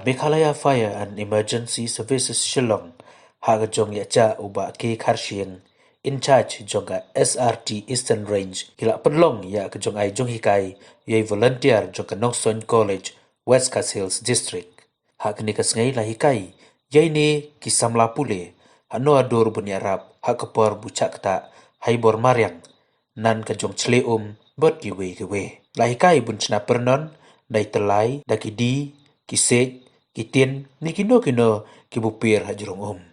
Meghalaya Fire and Emergency Services Shillong haga jong ya cha uba ke Kharsieng in charge jonga SRT Eastern Range hila penlong ya ke jong ai jong hikai ye volunteer jonga Nongstoin College West Coast Hills District hak ni kasngai la hikai ye ne ki samla pule hano ador bunyarap hak kapor bucak ktah haibor Mariang nan ke jong chle bot giwe la hikai bun chna pernon dai telai da kidi kisek kitien ni kino kibupir hajurong